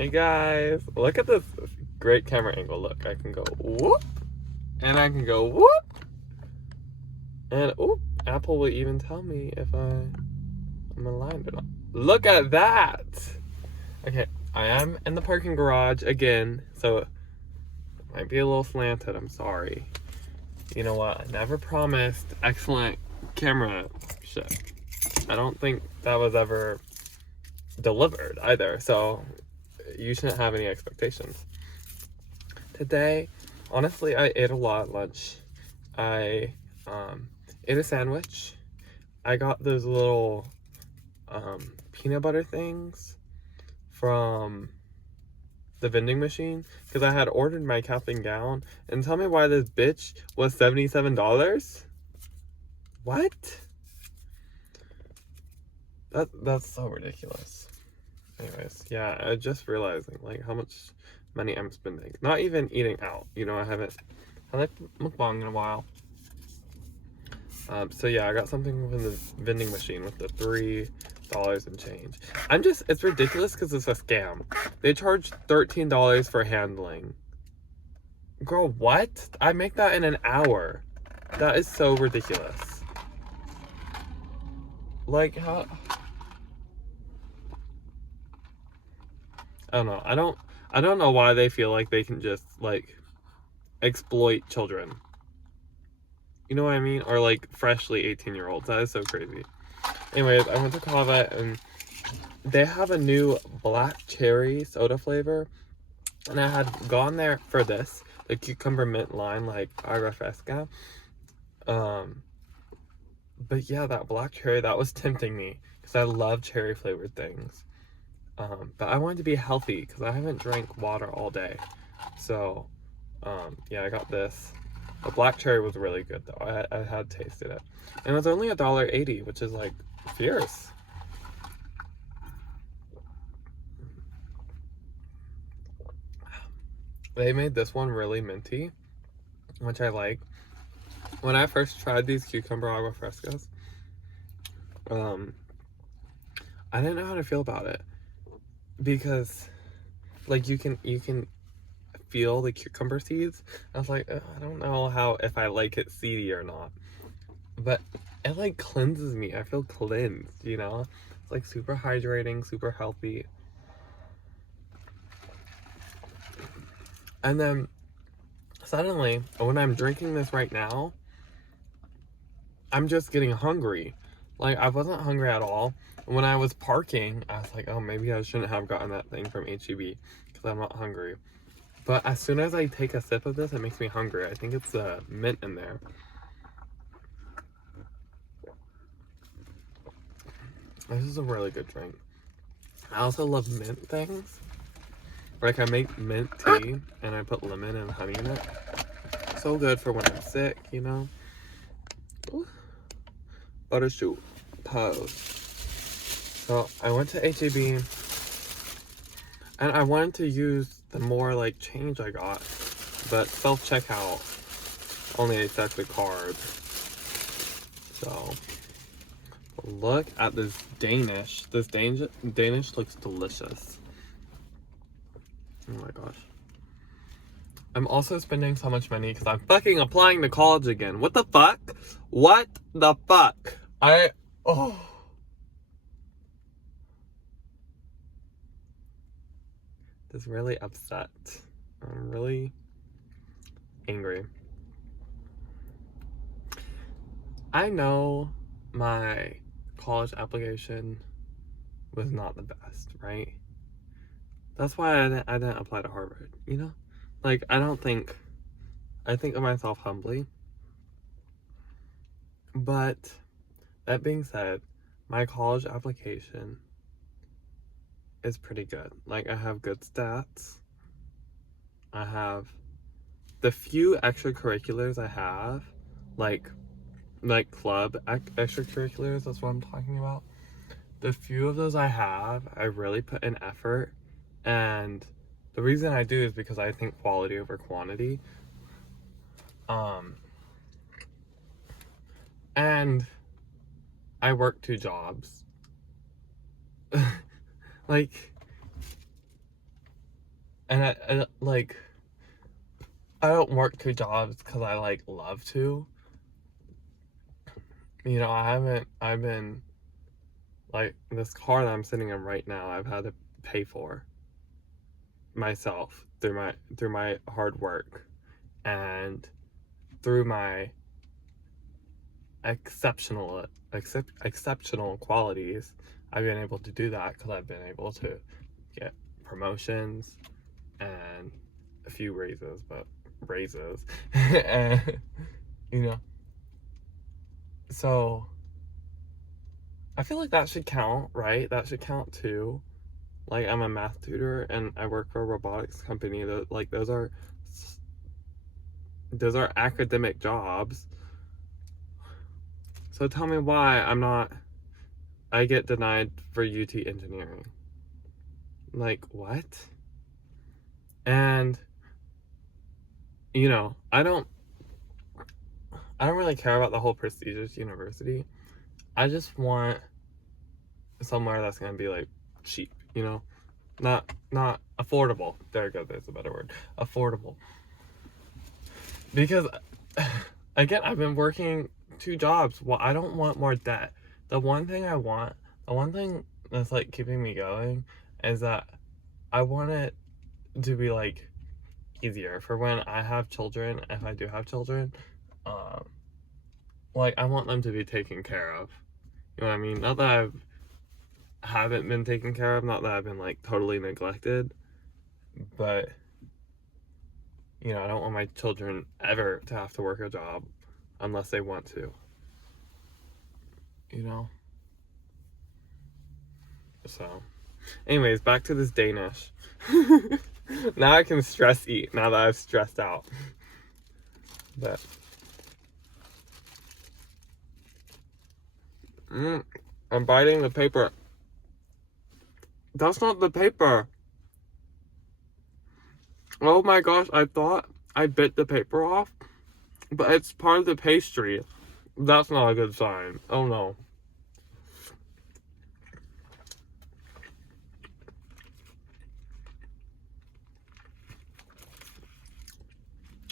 Hey guys, look at this great camera angle. Look, I can go whoop, and I can go whoop, and oop, Apple will even tell me if I'm aligned or not. Look at that! Okay, I am in the parking garage again, so it might be a little slanted, I'm sorry. You know what, I never promised excellent camera shit. I don't think that was ever delivered either, so you shouldn't have any expectations. Today, honestly, I ate a lot at lunch. I ate a sandwich. I got those little peanut butter things from the vending machine because I had ordered my cap and gown. And tell me why this bitch was $77? What? That's so ridiculous. Anyways, yeah, I just realizing like how much money I'm spending. Not even eating out. You know, I haven't had like mukbang in a while. So yeah, I got something from the vending machine with the $3 and change. It's ridiculous because it's a scam. They charge $13 for handling. Girl, what? I make that in an hour. That is so ridiculous. Like, how? I don't know. I don't know why they feel like they can just, like, exploit children. You know what I mean? Or, like, freshly 18-year-olds. That is so crazy. Anyways, I went to Kava and they have a new black cherry soda flavor. And I had gone there for this, the cucumber mint lime, like agua fresca. But yeah, that black cherry, that was tempting me because I love cherry flavored things. But I wanted to be healthy because I haven't drank water all day. So, yeah, I got this. The black cherry was really good though. I had tasted it. And it was only $1.80, which is like fierce. They made this one really minty, which I like. When I first tried these cucumber agua frescas, I didn't know how to feel about it because, like, you can feel the cucumber seeds. I was like, I don't know if I like it seedy or not, but it like cleanses me. I feel cleansed, you know. It's like super hydrating, super healthy. And then suddenly, when I'm drinking this right now, I'm just getting hungry. Like, I wasn't hungry at all. When I was parking, I was like, oh, maybe I shouldn't have gotten that thing from HEB because I'm not hungry. But as soon as I take a sip of this, it makes me hungry. I think it's the mint in there. This is a really good drink. I also love mint things. Like, I make mint tea and I put lemon and honey in it. So good for when I'm sick, you know? Ooh. Buttershoot pose. So I went to HEB and I wanted to use the more like change I got, but self-checkout only accepted cards. So look at this Danish. This Danish looks delicious. Oh my gosh. I'm also spending so much money because I'm fucking applying to college again. What the fuck? What the fuck? This really upset. I'm really angry. I know my college application was not the best, right? That's why I didn't apply to Harvard, you know? Like, I think of myself humbly. But that being said, my college application is pretty good. Like, I have good stats. I have the few extracurriculars I have, like club extracurriculars, that's what I'm talking about. The few of those I have, I really put in effort. And the reason I do is because I think quality over quantity. And I work 2 jobs. Like, and I like, I don't work 2 jobs because I like love to. You know, I've been like, this car that I'm sitting in right now, I've had to pay for myself through my hard work and through my exceptional qualities. I've been able to do that because I've been able to get promotions and a few raises, and you know, so I feel like that should count, right? That should count too. Like, I'm a math tutor and I work for a robotics company. That, like, those are academic jobs. So tell me why I get denied for UT engineering. Like, what? And you know, I don't really care about the whole prestigious university. I just want somewhere that's gonna be like cheap, you know, not affordable. There you go. There's a better word. Affordable. Because again, I've been working 2 jobs. Well, I don't want more debt. The one thing that's like keeping me going is that I want it to be like easier for when I have children. If I do have children, like, I want them to be taken care of. You know what I mean? Not that I haven't been taken care of, not that I've been like totally neglected, but you know, I don't want my children ever to have to work a job unless they want to. You know? So, anyways, back to this Danish. Now I can stress eat, now that I've stressed out. But I'm biting the paper. That's not the paper. Oh my gosh, I thought I bit the paper off, but it's part of the pastry. That's not a good sign. Oh no.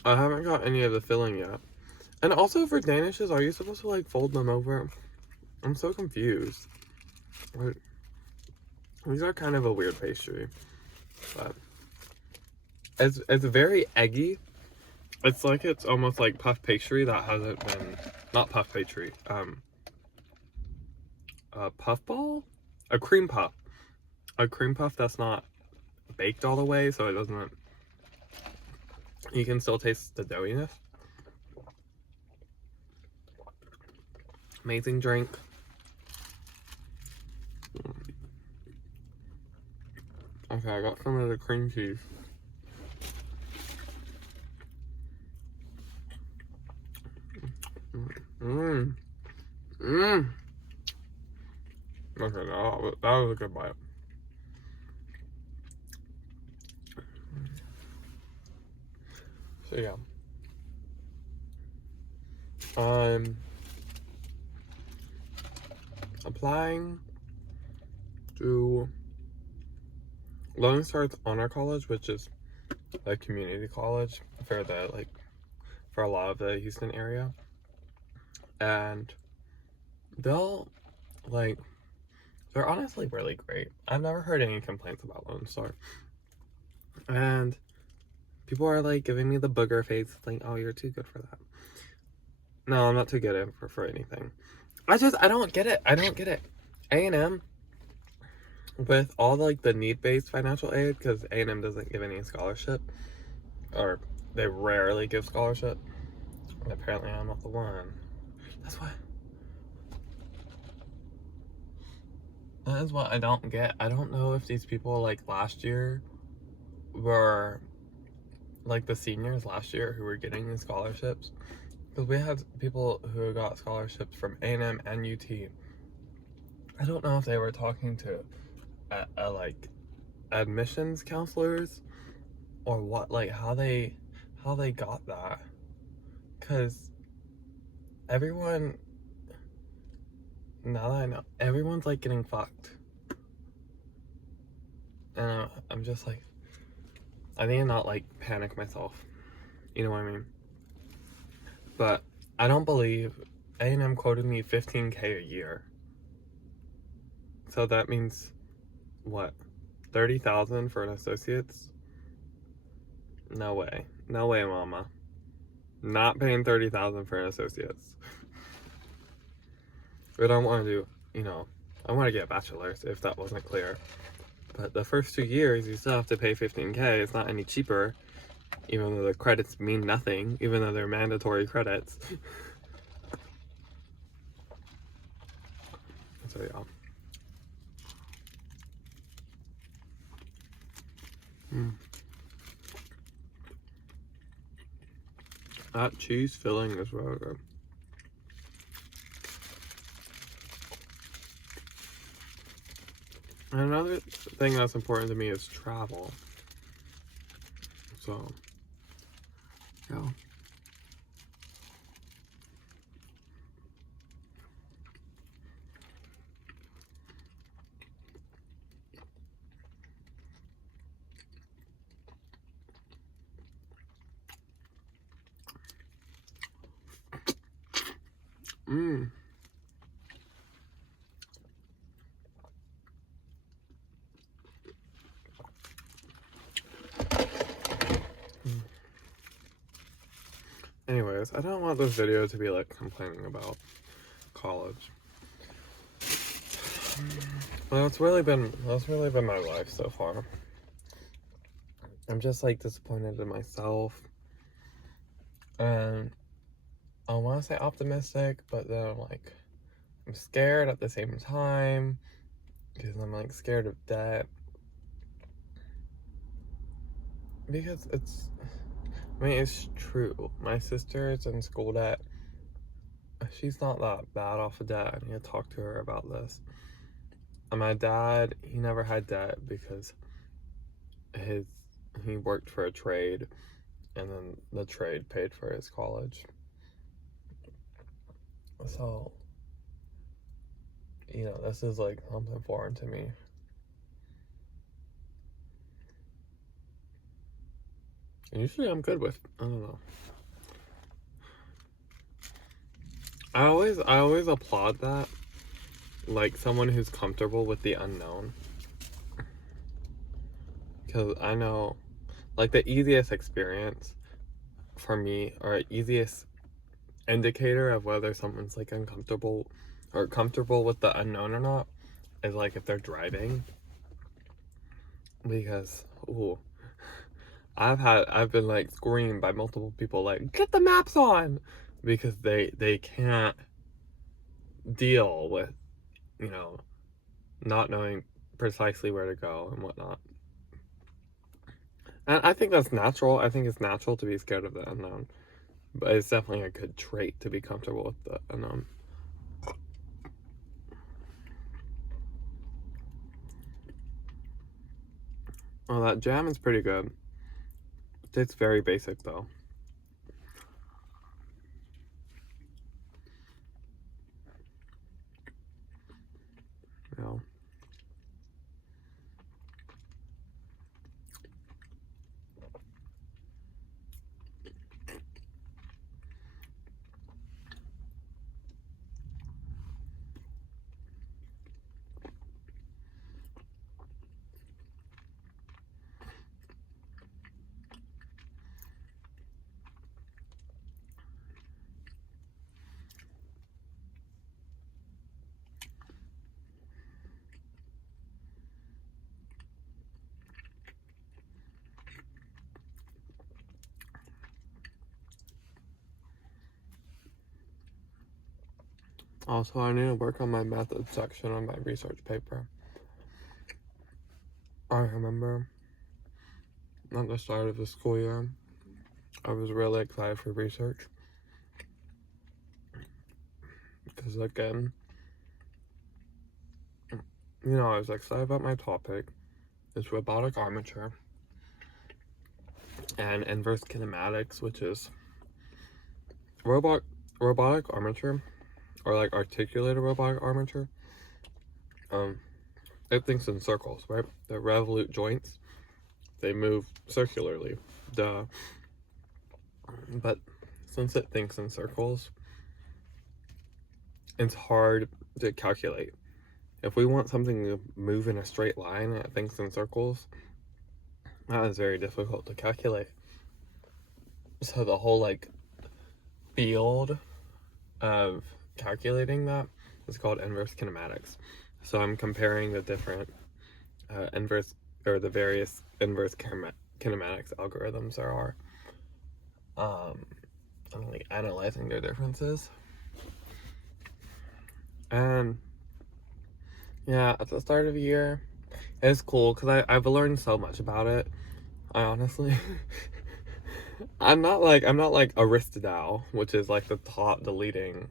I haven't got any of the filling yet. And also, for Danishes, are you supposed to like fold them over? I'm so confused. Like, these are kind of a weird pastry, but it's very eggy. It's like, it's almost like puff pastry that hasn't been, not puff pastry, a puff ball? A cream puff that's not baked all the way, so it doesn't, you can still taste the doughiness. Amazing drink. Okay, I got some of the cream cheese. Okay, that was a good bite. So yeah, I'm applying to Lone Star's Honor College, which is a community college for for a lot of the Houston area, and they're honestly really great. I've never heard any complaints about Lone Star, and people are like giving me the booger face, like, oh, you're too good for that. No, I'm not too good for anything. I don't get it. A&M, with all like the need-based financial aid, because A&M doesn't give any scholarship, or they rarely give scholarship, and apparently I'm not the one. That is what I don't get. I don't know if these people, like, last year were like the seniors last year who were getting these scholarships, because we had people who got scholarships from A&M and UT. I don't know if they were talking to like admissions counselors or what, like how they got that, because everyone, now that I know, everyone's like getting fucked, and I'm just like, I need to not like panic myself. You know what I mean? But I don't believe A&M quoted me $15K a year. So that means what? $30,000 for an associate's? No way. No way, mama. Not paying $30,000 for an associate's. But I want to do, you know, I want to get a bachelor's if that wasn't clear. But the first 2 years, you still have to pay $15K. It's not any cheaper, even though the credits mean nothing, even though they're mandatory credits. So yeah. That cheese filling is really good. And another thing that's important to me is travel. So, yeah. Anyways, I don't want this video to be like complaining about college. Well, that's really been my life so far. I'm just like disappointed in myself, and I want to say optimistic, but then I'm scared at the same time because I'm like scared of debt, because it's true. My sister is in school debt. She's not that bad off of debt. I need to talk to her about this. And my dad, he never had debt because he worked for a trade, and then the trade paid for his college. So, you know, this is like something foreign to me. And usually I'm good with, I don't know. I always applaud that. Like someone who's comfortable with the unknown. Because I know, like, the easiest experience for me, or easiest indicator of whether someone's like uncomfortable or comfortable with the unknown or not, is like if they're driving. Because, ooh, I've been like screamed by multiple people like, get the maps on, because they can't deal with, you know, not knowing precisely where to go and whatnot. And I think that's natural. I think it's natural to be scared of the unknown, but it's definitely a good trait to be comfortable with the unknown. Oh, that jam is pretty good. It's very basic though. You know. Also, I need to work on my method section on my research paper. I remember at the start of the school year, I was really excited for research. Because again, you know, I was excited about my topic. It's robotic armature and inverse kinematics, which is robotic armature, or like articulated robotic armature. It thinks in circles, right? The revolute joints. They move circularly. Duh. But since it thinks in circles, it's hard to calculate. If we want something to move in a straight line and it thinks in circles, that is very difficult to calculate. So the whole like field of calculating that is called inverse kinematics. So I'm comparing the different inverse, or the various inverse kinematics algorithms there are. I'm like analyzing their differences. And yeah, at the start of the year, it's cool because I've learned so much about it. I honestly, I'm not like Aristotle, which is like the top deleting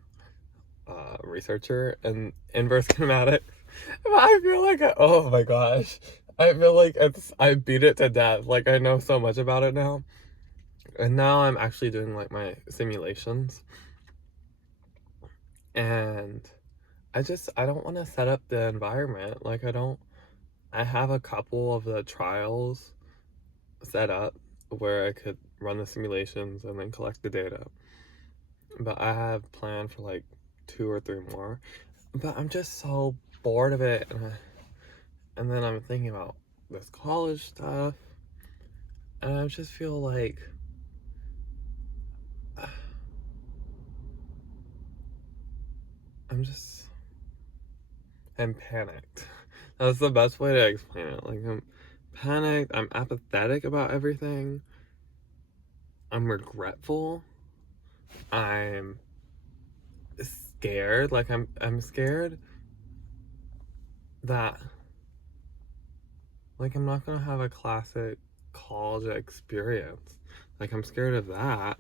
researcher in inverse kinematics. I feel like oh my gosh, I feel like I beat it to death. Like I know so much about it now, and now I'm actually doing like my simulations, and I don't want to set up the environment. Like I have a couple of the trials set up where I could run the simulations and then collect the data, but I have planned for like 2 or 3 more. But I'm just so bored of it, and then I'm thinking about this college stuff, and I just feel like I'm panicked. That's the best way to explain it. Like I'm panicked, I'm apathetic about everything, I'm regretful, I'm scared. Like I'm scared that like I'm not gonna have a classic college experience. Like I'm scared of that.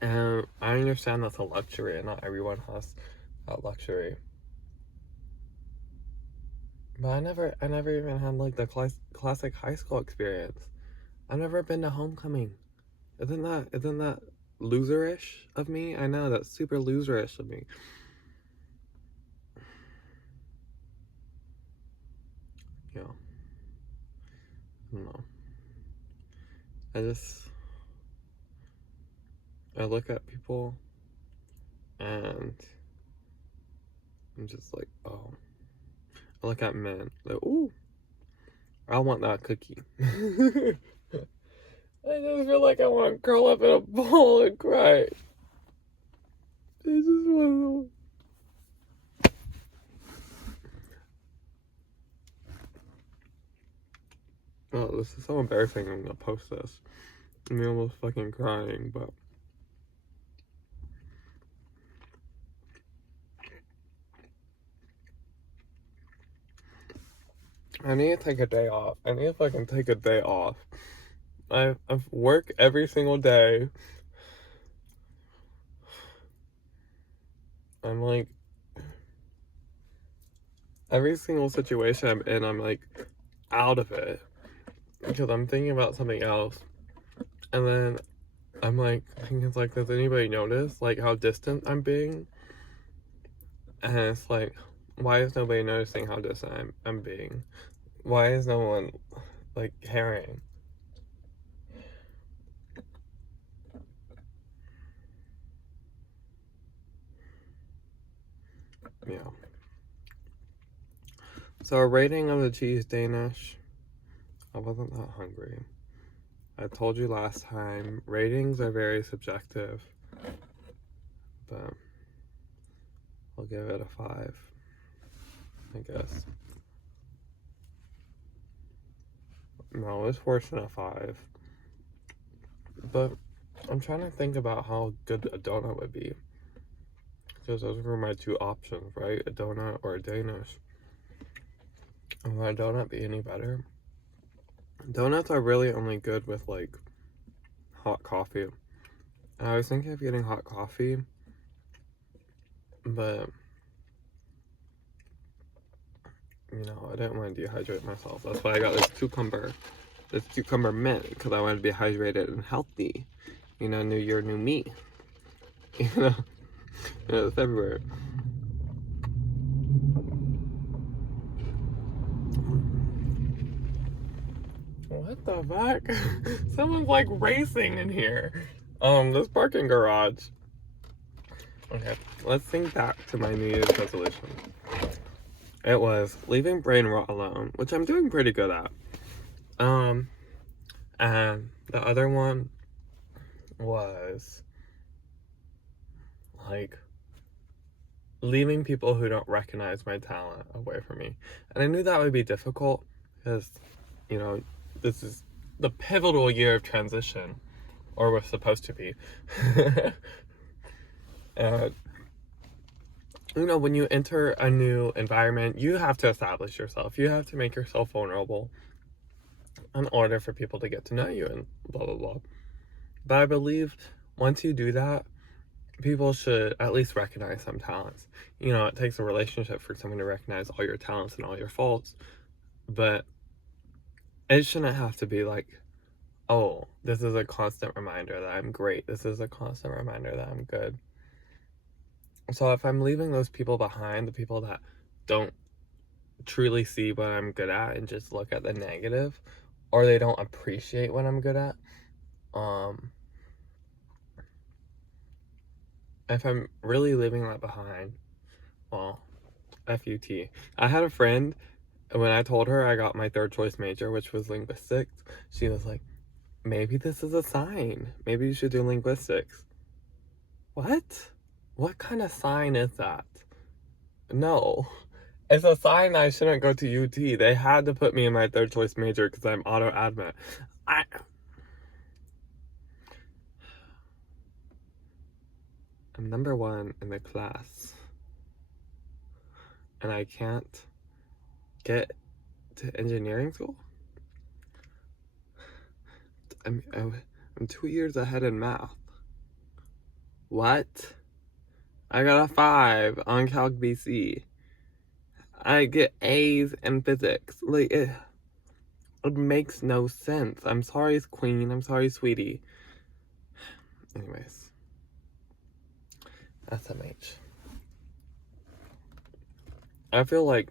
And I understand that's a luxury and not everyone has that luxury. But I never even had like the classic high school experience. I've never been to homecoming. Isn't that loserish of me? I know, that's super loserish of me. Yeah. I don't know. I look at people and I'm just like, oh. I look at men, like, ooh, I want that cookie. I just feel like I want to curl up in a ball and cry. I just want to. Oh, this is so embarrassing. I'm gonna post this. I'm almost fucking crying, but. I need to take a day off. I need to fucking take a day off. I work every single day. I'm like, every single situation I'm in, I'm like out of it because I'm thinking about something else, and then I'm like thinking, it's like, does anybody notice like how distant I'm being? And it's like, why is nobody noticing how distant I'm being? Why is no one like caring? Yeah. So a rating of the cheese Danish. I wasn't that hungry. I told you last time, ratings are very subjective, but I'll give it a 5, I guess. No, it's worse than a 5. But I'm trying to think about how good a donut would be. Because those were my 2 options, right? A donut or a Danish. And would a donut be any better? Donuts are really only good with like hot coffee. And I was thinking of getting hot coffee, but you know, I didn't want to dehydrate myself. That's why I got this cucumber mint, because I wanted to be hydrated and healthy. You know, new year, new me. You know, it's February. What the fuck? Someone's like racing in here. This parking garage. Okay, let's think back to my New Year's resolution. It was leaving brain rot alone, which I'm doing pretty good at. And the other one was like leaving people who don't recognize my talent away from me. And I knew that would be difficult because, you know, this is the pivotal year of transition, or was supposed to be. And, you know, when you enter a new environment, you have to establish yourself. You have to make yourself vulnerable in order for people to get to know you and blah, blah, blah. But I believe once you do that, people should at least recognize some talents. You know, it takes a relationship for someone to recognize all your talents and all your faults, but it shouldn't have to be like, oh, this is a constant reminder that I'm great. This is a constant reminder that I'm good. So if I'm leaving those people behind, the people that don't truly see what I'm good at and just look at the negative, or they don't appreciate what I'm good at, if I'm really leaving that behind, well, FUT. I had a friend, when I told her I got my third choice major, which was linguistics, she was like, maybe this is a sign. Maybe you should do linguistics. What? What kind of sign is that? No. It's a sign that I shouldn't go to UT. They had to put me in my third choice major because I'm auto admit. I'm number one in the class. And I can't get to engineering school? I'm 2 years ahead in math. What? I got a 5 on Calc BC. I get A's in physics. Like, it makes no sense. I'm sorry, queen. I'm sorry, sweetie. Anyways. SMH. I feel like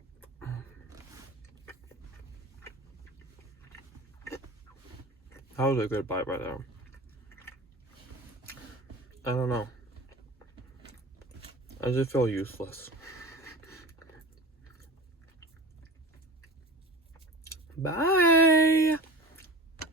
that was a good bite right there. I don't know. I just feel useless. Bye!